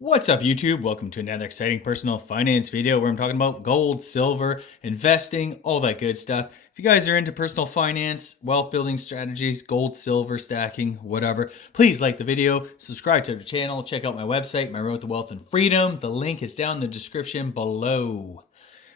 What's up, YouTube? Welcome to another exciting personal finance video where I'm talking about gold, silver, investing, all that good stuff. If you guys are into personal finance, wealth building strategies, gold, silver, stacking, whatever, please like the video, subscribe to the channel, check out my website, My Road to Wealth and Freedom. The link is down in the description below.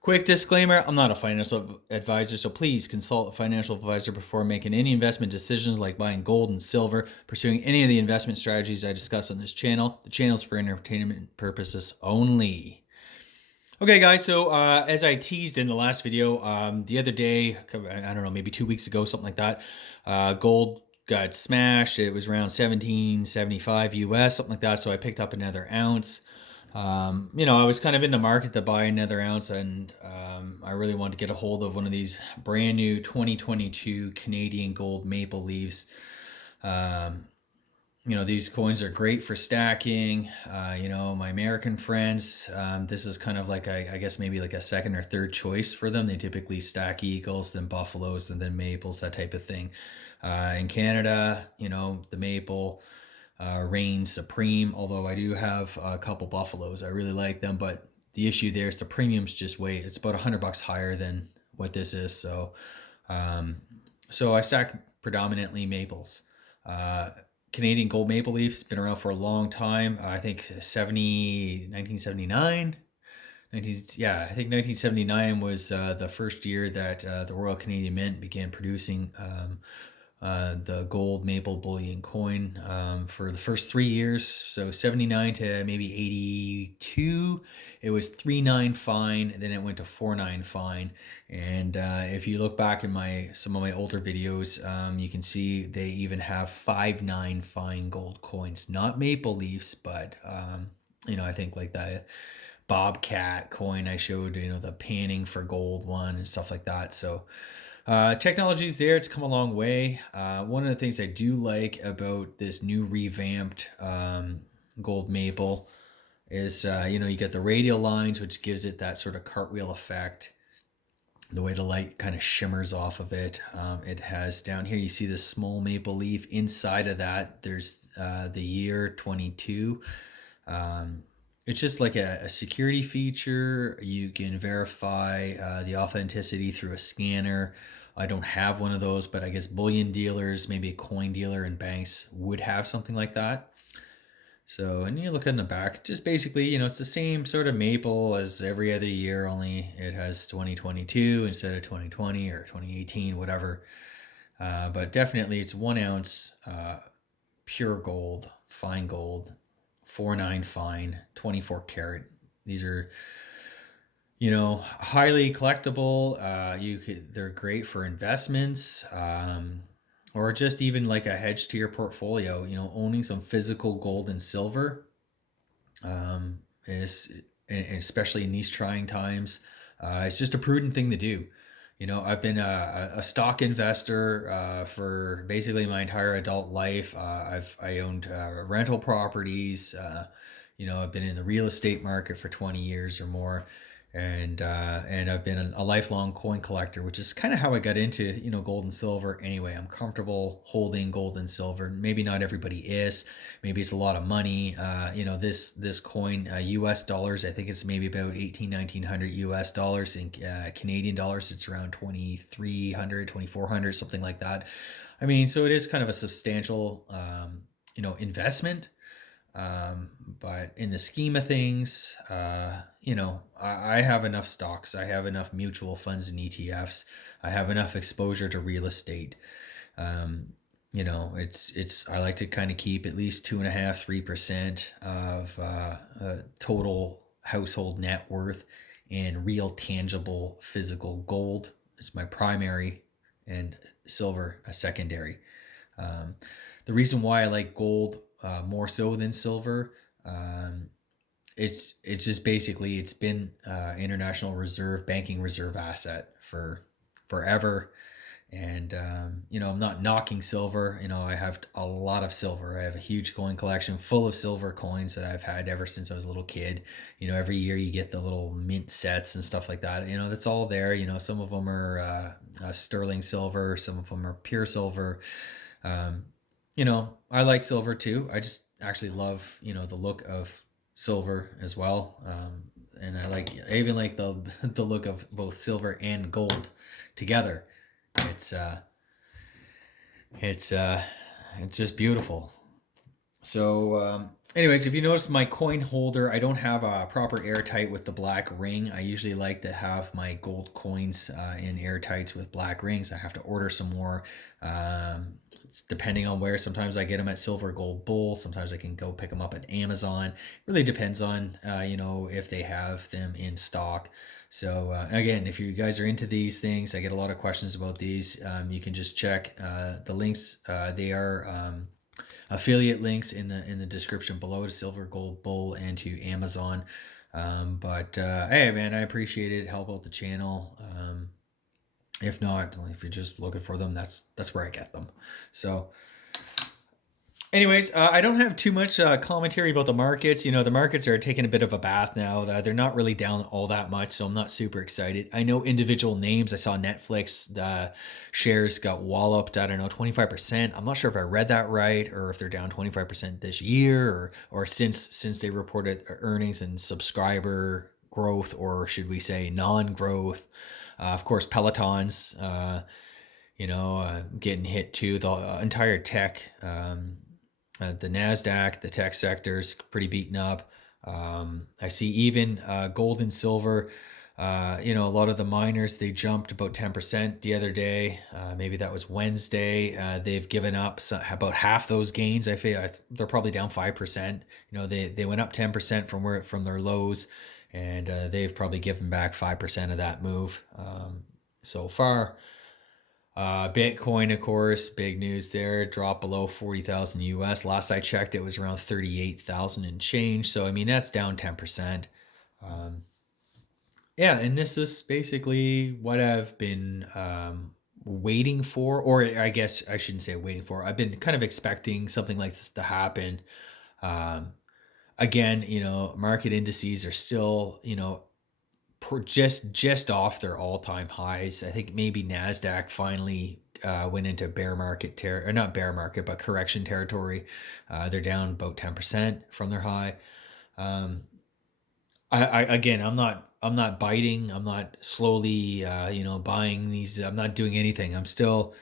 Quick disclaimer, I'm not a financial advisor, so please consult a financial advisor before making any investment decisions like buying gold and silver, pursuing any of the investment strategies I discuss on this channel. The channel is for entertainment purposes only. Okay, guys, so as I teased in the last video, the other day, I don't know, maybe 2 weeks ago, something like that, gold got smashed. It was around 1775 US, something like that, so I picked up another ounce. I was kind of in the market to buy another ounce, and I really wanted to get a hold of one of these brand new 2022 Canadian gold maple leaves. Um, these coins are great for stacking. My American friends, this is kind of like, I guess maybe like a second or third choice for them. They typically stack eagles, then buffaloes, and then maples, that type of thing. In Canada, the maple reigns supreme, although I do have a couple buffaloes. I really like them, but the issue there is the premium's just it's about $100 higher than what this is. Um, so I stack predominantly maples. Uh, Canadian gold maple leaf has been around for a long time. I think 1979. I think 1979 was the first year that the Royal Canadian Mint began producing the gold maple bullion coin for the first 3 years. So 79 to maybe 82, it was 3.9 fine. Then it went to 4.9 fine. And if you look back in some of my older videos, you can see they even have 5.9 fine gold coins, not maple leafs, but I think like the Bobcat coin I showed, the panning for gold one and stuff like that. So technology's there. It's come a long way. One of the things I do like about this new revamped gold maple is, you get the radial lines, which gives it that sort of cartwheel effect. The way the light kind of shimmers off of it. It has down here, you see this small maple leaf. Inside of that, there's the year 22. It's just like a security feature. You can verify the authenticity through a scanner. I don't have one of those, but I guess bullion dealers, maybe a coin dealer and banks would have something like that. So, and you look in the back, just basically, it's the same sort of maple as every other year, only it has 2022 instead of 2020 or 2018, whatever. But definitely it's 1 ounce pure gold, fine gold, 4.9 fine, 24 karat. These are, highly collectible. They're great for investments, or just even like a hedge to your portfolio. Owning some physical gold and silver, is, and especially in these trying times, it's just a prudent thing to do. I've been a stock investor for basically my entire adult life. I owned rental properties. I've been in the real estate market for 20 years or more, and I've been a lifelong coin collector, which is kind of how I got into gold and silver. Anyway, I'm comfortable holding gold and silver. Maybe not everybody is. Maybe it's a lot of money. This coin, U.S. dollars, I think it's maybe about 1900 U.S. dollars. In Canadian dollars, it's around 2300, 2400, something like that. I mean, so it is kind of a substantial investment. But in the scheme of things, I have enough stocks. I have enough mutual funds and ETFs. I have enough exposure to real estate. I like to kind of keep at least 2.5, 3% of total household net worth in real tangible physical gold is my primary, and silver a secondary. Um, the reason why I like gold more so than silver, it's just basically it's been international reserve banking reserve asset for forever. And I'm not knocking silver. I have a lot of silver. I have a huge coin collection full of silver coins that I've had ever since I was a little kid. Every year you get the little mint sets and stuff like that. That's all there. Some of them are sterling silver, some of them are pure silver. um, I like silver too. I just actually love, the look of silver as well. And I even like the the look of both silver and gold together. It's uh, it's uh, it's just beautiful. So, anyways, if you notice my coin holder, I don't have a proper airtight with the black ring. I usually like to have my gold coins in airtights with black rings. I have to order some more. It's depending on where. Sometimes I get them at Silver Gold Bull. Sometimes I can go pick them up at Amazon. It really depends on if they have them in stock. So again, if you guys are into these things, I get a lot of questions about these. You can just check the links. They are affiliate links in the description below to Silver Gold Bull and to Amazon. But hey, man, I appreciate it. Help out the channel. If not, if you're just looking for them, that's where I get them. So anyways, I don't have too much commentary about the markets. The markets are taking a bit of a bath now. They're not really down all that much, so I'm not super excited. I know individual names. I saw Netflix shares got walloped. I don't know, 25%. I'm not sure if I read that right or if they're down 25% this year or since they reported earnings and subscriber growth, or should we say non-growth. Of course, Peloton's getting hit too. The entire tech. The Nasdaq, the tech sector is pretty beaten up. I see even gold and silver. A lot of the miners they jumped about 10% the other day. Maybe that was Wednesday. They've given up about half those gains. I feel they're probably down 5%. They went up 10% from their lows, and they've probably given back 5% of that move so far. Bitcoin, of course, big news there. Dropped below 40,000 US. Last I checked, it was around 38,000 and change. So, I mean, that's down 10%. Um, yeah, and this is basically what I've been waiting for, or I guess I shouldn't say waiting for. I've been kind of expecting something like this to happen. Um, Again, market indices are still, just off their all-time highs. I think maybe Nasdaq finally went into bear market or not bear market, but correction territory. They're down about 10% from their high. Um, again, I'm not biting. I'm not slowly buying these. I'm not doing anything. I'm still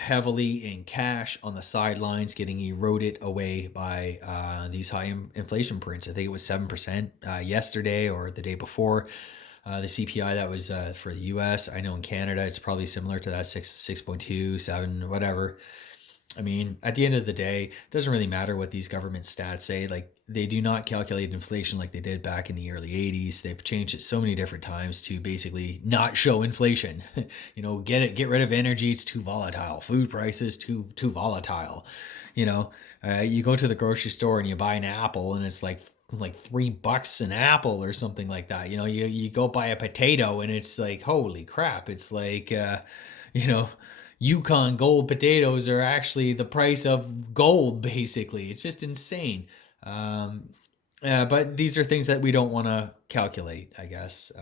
heavily in cash on the sidelines, getting eroded away by these high inflation prints. I think it was 7% yesterday or the day before. The CPI that was for the U.S. I know in Canada it's probably similar to that 6.2, 7, whatever. I mean, at the end of the day, it doesn't really matter what these government stats say. Like, they do not calculate inflation like they did back in the early 80s. They've changed it so many different times to basically not show inflation. Get rid of energy. It's too volatile. Food prices too volatile. You know, you go to the grocery store and you buy an apple and it's like $3 an apple or something like that. You go buy a potato and it's like, holy crap. It's like, you know, Yukon gold potatoes are actually the price of gold, basically. It's just insane. Um, but these are things that we don't want to calculate, I guess.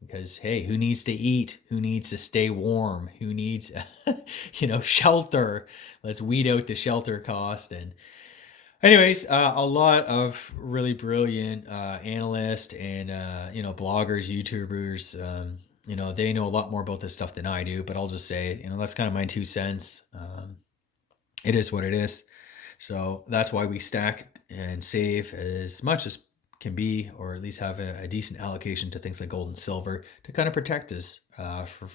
Because, hey, who needs to eat? Who needs to stay warm? Who needs, shelter? Let's weed out the shelter cost. And anyways, a lot of really brilliant analysts and bloggers, YouTubers. They know a lot more about this stuff than I do. But I'll just say, that's kind of my 2 cents. It is what it is. So that's why we stack and save as much as can be, or at least have a decent allocation to things like gold and silver to kind of protect us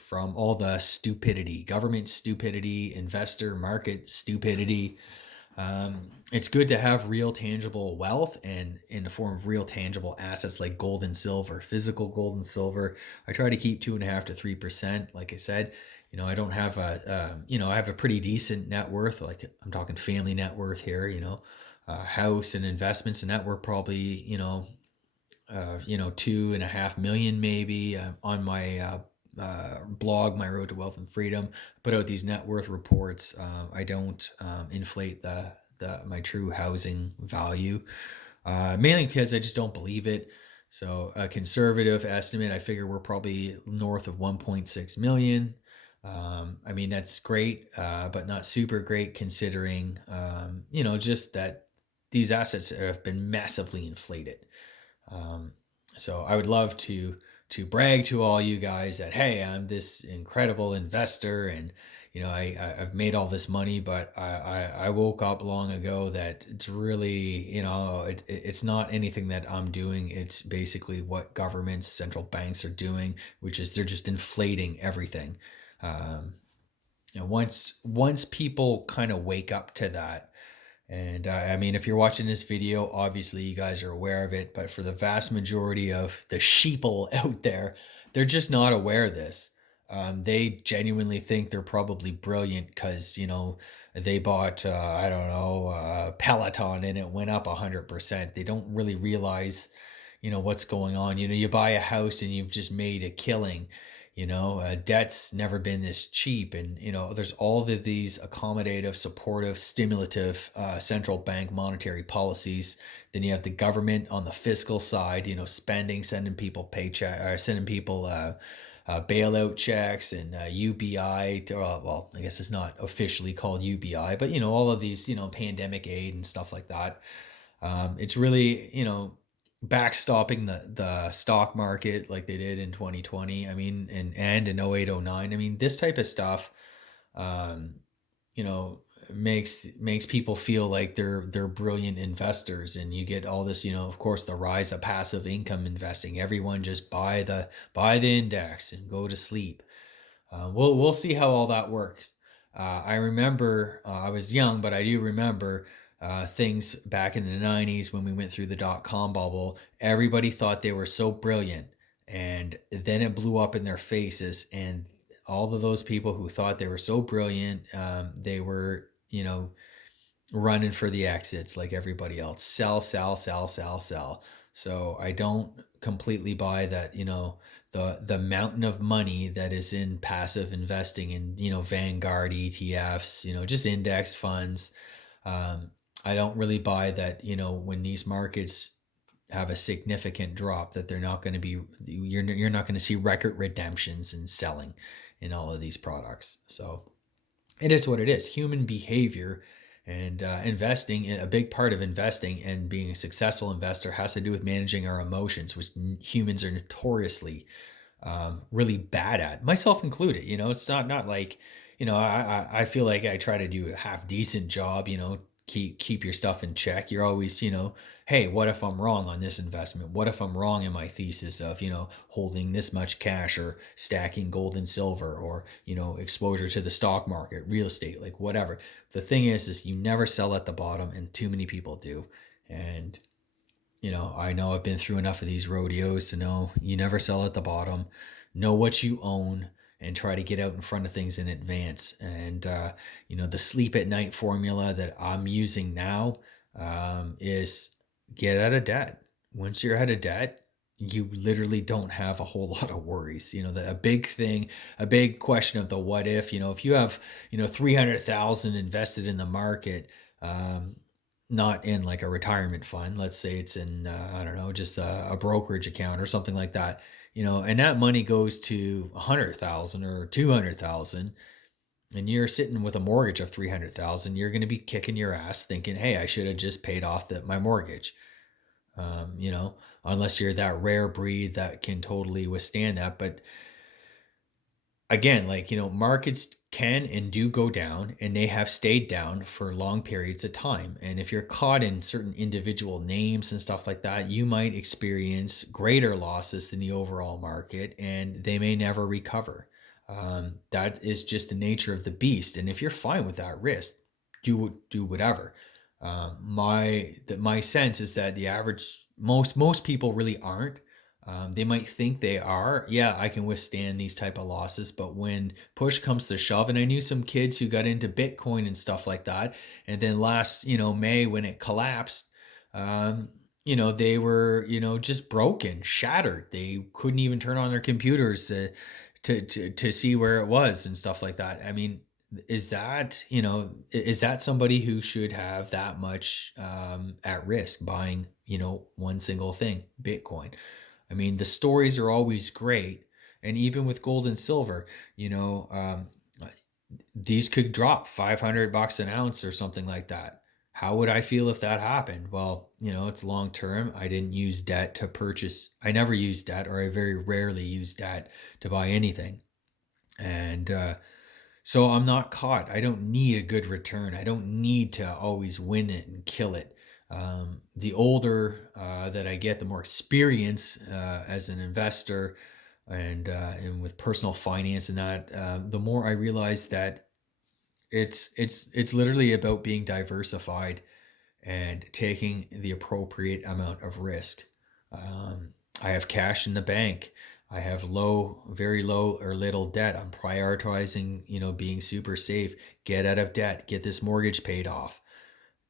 from all the stupidity, government stupidity, investor market stupidity. It's good to have real tangible wealth and in the form of real tangible assets like gold and silver, physical gold and silver. I try to keep 2.5 to 3%. Like I said, I don't have I have a pretty decent net worth. Like, I'm talking family net worth here, house and investments and net worth probably, 2.5 million maybe. On my blog, My Road to Wealth and Freedom, I put out these net worth reports. I don't inflate my true housing value, mainly because I just don't believe it. So a conservative estimate, I figure we're probably north of 1.6 million. I mean, that's great, but not super great considering, just that these assets have been massively inflated. Um, so I would love to brag to all you guys that, hey, I'm this incredible investor, and I've made all this money, but I woke up long ago that it's really, it's not anything that I'm doing. It's basically what governments, central banks are doing, which is they're just inflating everything. Um, once people kind of wake up to that, and I mean, if you're watching this video, obviously you guys are aware of it, but for the vast majority of the sheeple out there, they're just not aware of this. They genuinely think they're probably brilliant because, they bought, I don't know, Peloton and it went up 100%. They don't really realize, what's going on. You buy a house and you've just made a killing. Debt's never been this cheap, and there's all of these accommodative, supportive, stimulative central bank monetary policies. Then you have the government on the fiscal side, spending, sending people paycheck, or sending people bailout checks, and UBI. Well, I guess it's not officially called UBI, but all of these, pandemic aid and stuff like that. It's really, backstopping the stock market like they did in 2020. I mean, and in 08, 09. I mean, this type of stuff, um, you know, makes people feel like they're brilliant investors, and you get all this, of course, the rise of passive income investing. Everyone just buy the index and go to sleep. We'll see how all that works. I remember I was young, but I do remember things back in the 90s when we went through the dot-com bubble. Everybody thought they were so brilliant, and then it blew up in their faces. And all of those people who thought they were so brilliant, they were, running for the exits like everybody else. Sell, sell, sell, sell, sell. So I don't completely buy that, the mountain of money that is in passive investing in, Vanguard ETFs, just index funds. Um, I don't really buy that, when these markets have a significant drop, that they're not going to be, you're not going to see record redemptions and selling in all of these products. So it is what it is. Human behavior and investing, a big part of investing and being a successful investor has to do with managing our emotions, which humans are notoriously really bad at, myself included. It's not like, I feel like I try to do a half decent job, keep your stuff in check. You're always, hey, what if I'm wrong on this investment? What if I'm wrong in my thesis of, holding this much cash, or stacking gold and silver, or, exposure to the stock market, real estate, like whatever. The thing is you never sell at the bottom, and too many people do. And I know I've been through enough of these rodeos to know you never sell at the bottom. Know what you own and try to get out in front of things in advance. And, the sleep at night formula that I'm using now is get out of debt. Once you're out of debt, you literally don't have a whole lot of worries. A big thing, a big question of the what if you have, 300,000 invested in the market, not in like a retirement fund. Let's say it's in, I don't know, just a brokerage account or something like that, and that money goes to 100,000 or 200,000, and you're sitting with a mortgage of 300,000. You're going to be kicking your ass thinking, hey, I should have just paid off my mortgage. Unless you're that rare breed that can totally withstand that. But again, like, markets can and do go down, and they have stayed down for long periods of time. And if you're caught in certain individual names and stuff like that, you might experience greater losses than the overall market, and they may never recover. That is just the nature of the beast. And if you're fine with that risk, do whatever. My sense is that the average, most people really aren't. They might think they are. Yeah, I can withstand these type of losses, but when push comes to shove, and I knew some kids who got into Bitcoin and stuff like that, and then last, May when it collapsed, they were, just broken, shattered. They couldn't even turn on their computers to see where it was and stuff like that. I mean, is that somebody who should have that much at risk buying, one single thing, Bitcoin? I mean, the stories are always great. And even with gold and silver, these could drop $500 an ounce or something like that. How would I feel if that happened? Well, it's long term. I didn't use debt to purchase. I never used debt, or I very rarely use debt to buy anything. And so I'm not caught. I don't need a good return. I don't need to always win it and kill it. The older that I get, the more experience as an investor and with personal finance and that, the more I realize that it's literally about being diversified and taking the appropriate amount of risk. I have cash in the bank. I have low, very low or little debt. I'm prioritizing, being super safe, get out of debt, get this mortgage paid off.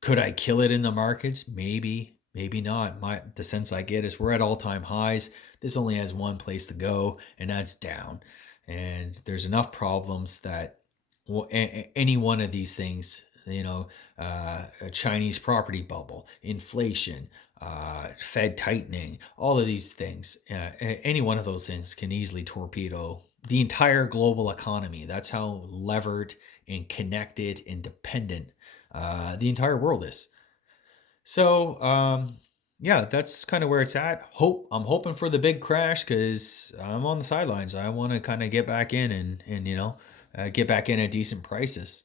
Could I kill it in the markets? Maybe, maybe not. The sense I get is we're at all-time highs. This only has one place to go, and that's down. And there's enough problems that any one of these things, a Chinese property bubble, inflation, Fed tightening, all of these things, any one of those things can easily torpedo the entire global economy. That's how levered and connected and dependent the entire world is. So, yeah, that's kind of where it's at. I'm hoping for the big crash because I'm on the sidelines. I want to kind of get back in and get back in at decent prices.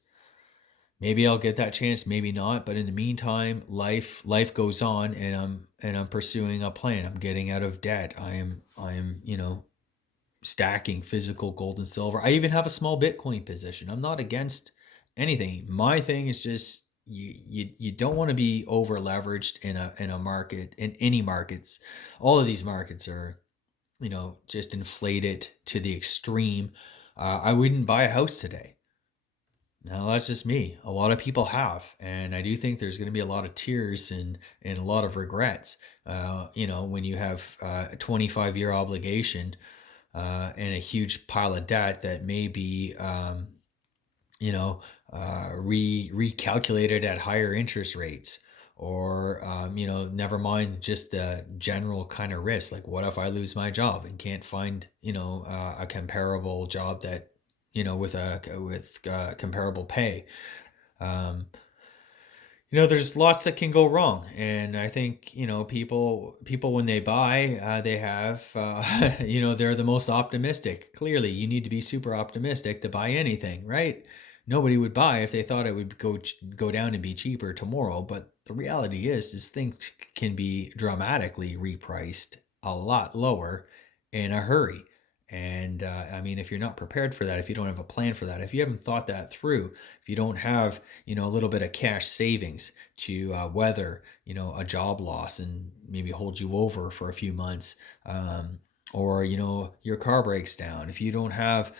Maybe I'll get that chance, maybe not. But in the meantime, life goes on, and I'm pursuing a plan. I'm getting out of debt. I am stacking physical gold and silver. I even have a small Bitcoin position. I'm not against anything. My thing is just you don't want to be over leveraged in a market, in any markets. All of these markets are just inflated to the extreme. I wouldn't buy a house today. Now that's just me. A lot of people have, and I do think there's going to be a lot of tears and a lot of regrets. When you have a 25-year obligation and a huge pile of debt that may be, you know, recalculated at higher interest rates, or never mind just the general kind of risk. Like, what if I lose my job and can't find a comparable job that with comparable pay? Um, there's lots that can go wrong, and I think people when they buy, they have they're the most optimistic. Clearly, you need to be super optimistic to buy anything, right? Nobody would buy if they thought it would go down and be cheaper tomorrow. But the reality is things can be dramatically repriced a lot lower in a hurry. And I mean, if you're not prepared for that, if you don't have a plan for that, if you haven't thought that through, if you don't have a little bit of cash savings to weather a job loss and maybe hold you over for a few months, or your car breaks down, if you don't have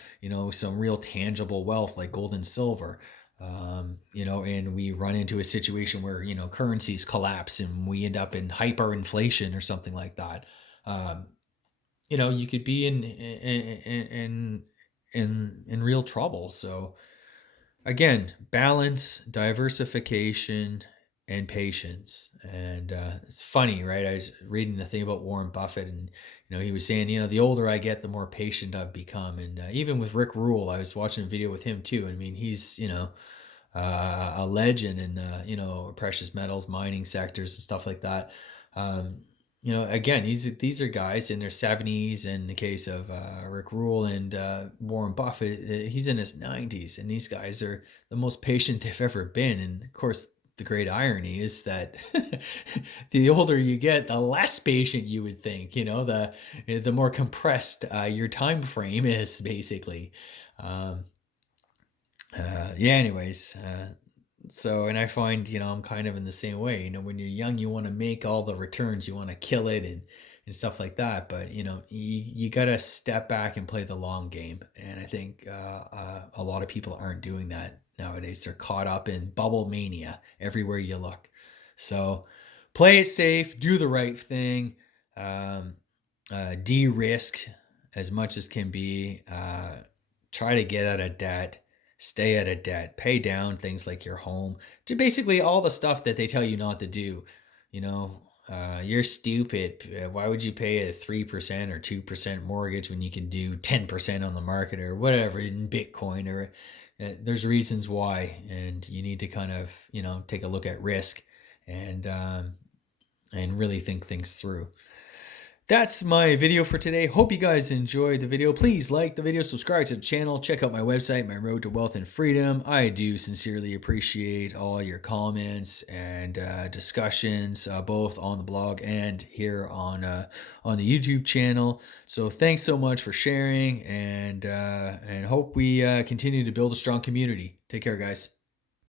some real tangible wealth like gold and silver, and we run into a situation where currencies collapse and we end up in hyperinflation or something like that. You could be in real trouble. So again, balance, diversification, and patience. And it's funny, right? I was reading the thing about Warren Buffett, and he was saying, the older I get, the more patient I've become. And even with Rick Rule, I was watching a video with him too. I mean, he's a legend in precious metals mining sectors and stuff like that. Um, again, these are guys in their 70s. In the case of Rick Rule and Warren Buffett, he's in his 90s, and these guys are the most patient they've ever been. And of course, the great irony is that the older you get, the less patient you would think. The more compressed your time frame is, basically. Um, yeah. Anyways, so, and I find, I'm kind of in the same way. When you're young, you want to make all the returns, you want to kill it and stuff like that. But, you got to step back and play the long game. And I think a lot of people aren't doing that nowadays. They're caught up in bubble mania everywhere you look. So play it safe, do the right thing, um, de-risk as much as can be, try to get out of debt, stay out of debt, pay down things like your home, do basically all the stuff that they tell you not to do. You're stupid. Why would you pay a 3% or 2% mortgage when you can do 10% on the market or whatever in Bitcoin, or There's reasons why, and you need to kind of, take a look at risk and really think things through. That's my video for today. Hope you guys enjoyed the video. Please like the video, subscribe to the channel, check out my website, My Road to Wealth and Freedom. I do sincerely appreciate all your comments and discussions, both on the blog and here on the YouTube channel. So thanks so much for sharing, and hope we continue to build a strong community. Take care, guys.